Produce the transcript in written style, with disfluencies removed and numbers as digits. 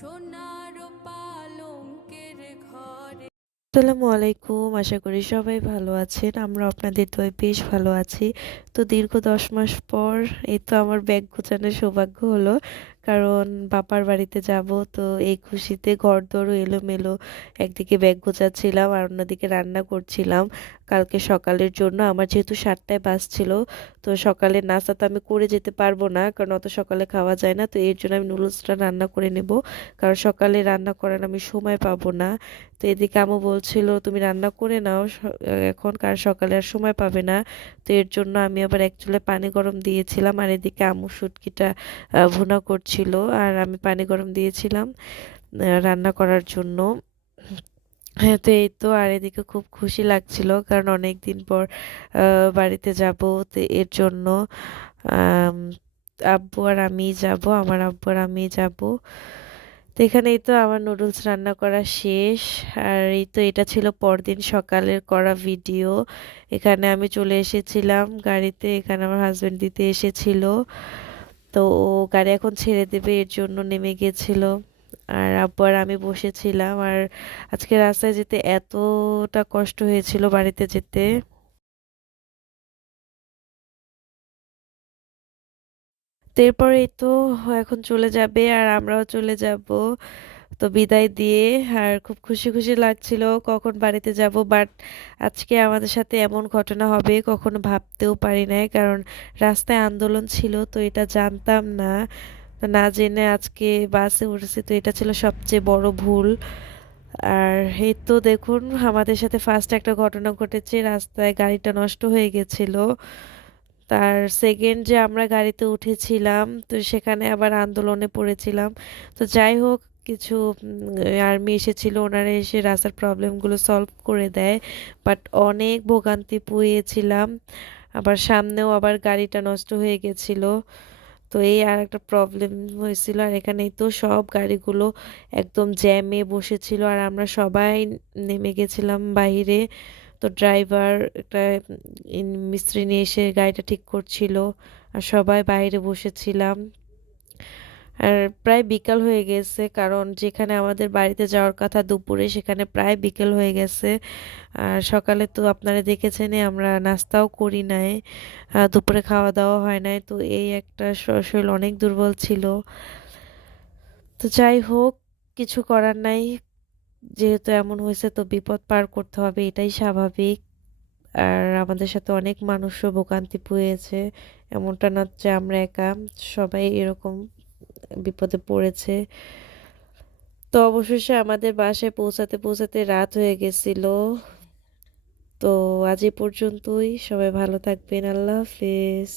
সোনার পালঙ্কের ঘরে। আসসালামু আলাইকুম। আশা করি সবাই ভালো আছেন। আমরা আপনাদের দোয়ায় বেশ ভালো আছি। তো দীর্ঘ ১০ মাস পর এই তো আমার ব্যাগ গোছানোর সৌভাগ্য হলো। কারণ বাবার বাড়িতে যাব। তো এই খুশিতে ঘরদোরও এলোমেলো। একদিকে ব্যাগ গোছাচ্ছিলাম আর অন্যদিকে রান্না করছিলাম। কালকে সকালের জন্য আমার যেহেতু ৭টায় বাস ছিল, তো সকালের নাস্তা তো আমি করে যেতে পারবো না। কারণ অত সকালে খাওয়া যায় না। তো এর জন্য আমি নুডলসটা রান্না করে নেব। কারণ সকালে রান্না করার আমি সময় পাবো না। তো এদিকে আম্মু বলছিল তুমি রান্না করে নাও এখন, কার সকালে আর সময় পাবে না। তো এর জন্য আমি আবার এক চুলায় পানি গরম দিয়েছিলাম আর এদিকে আম্মু শুটকিটা ভুনা করছিল আর আমি পানি গরম দিয়েছিলাম রান্না করার জন্য। হ্যাঁ, তো এই তো আর এদিকে খুব খুশি লাগছিল কারণ অনেক দিন পর বাড়িতে যাব। তো এর জন্য আম, আব্বু আর আমি যাব, আমার আব্বু আর আমি যাব। তো এখানেই তো আমার নুডলস রান্না করা শেষ। আর এই তো এটা ছিল পরদিন সকালের করা ভিডিও। এখানে আমি চলে এসেছিলাম গাড়িতে, এখানে আমার হাজবেন্ড দিতে এসেছিল। তো ও গাড়ি এখন ছেড়ে দেবে এর জন্য নেমে গেছিল। আর আব্বু আর আমি বসেছিলাম। আর আজকে রাস্তায় যেতে এতটা কষ্ট হয়েছিল বাড়িতে যেতে। তো এরপর এই তো এখন চলে যাবে আর আমরাও চলে যাব। তো বিদায় দিয়ে আর খুব খুশি খুশি লাগছিল কখন বাড়িতে যাব, বাট আজকে আমাদের সাথে এমন ঘটনা হবে কখনো ভাবতেও পারি নাই। কারণ রাস্তায় আন্দোলন ছিল, তো এটা জানতাম না। তো না জেনে আজকে বাসে উঠেছি, তো এটা ছিল সবচেয়ে বড় ভুল। আর এই তো দেখুন আমাদের সাথে ফার্স্ট একটা ঘটনা ঘটেছে, রাস্তায় গাড়িটা নষ্ট হয়ে গেছিল। তার সেকেন্ড যে আমরা গাড়িতে উঠেছিলাম, তো সেখানে আবার আন্দোলনে পড়েছিলাম। তো যাই হোক, কিছু আর্মি এসেছিল, ওনারা এসে রাস্তার প্রবলেমগুলো সলভ করে দেয়। বাট অনেক ভোগান্তি পুয়েছিলাম। আবার সামনেও আবার গাড়িটা নষ্ট হয়ে গেছিল। তো এই আর একটা প্রবলেম হয়েছিল। আর এখানেই তো সব গাড়িগুলো একদম জ্যামে বসেছিল আর আমরা সবাই নেমে গেছিলাম বাইরে। তো ড্রাইভার একটা মিস্ত্রি নিয়ে এসে গাড়িটা ঠিক করছিল আর সবাই বাইরে বসেছিলাম। আর প্রায় বিকাল হয়ে গেছে, কারণ যেখানে আমাদের বাড়িতে যাওয়ার কথা দুপুরে, সেখানে প্রায় বিকেল হয়ে গেছে। আর সকালে তো আপনারা দেখেছেনই আমরা নাস্তাও করি নাই, দুপুরে খাওয়া দাওয়া হয় নাই। তো এই একটা শরীর অনেক দুর্বল ছিল। তো যাই হোক, কিছু করার নাই। যেহেতু এমন হয়েছে তো বিপদ পার করতে হবে, এটাই স্বাভাবিক। আর আমাদের সাথে অনেক মানুষও ভোগান্তি পুয়েছে, এমনটা না যে আমরা একা, সবাই এরকম বিপদে পড়েছে। তো অবশেষে আমাদের বাসায় পৌঁছাতে পৌঁছাতে রাত হয়ে গেছিল। তো আজ এ পর্যন্তই, সবাই ভালো থাকবেন, আল্লাহ হাফেজ।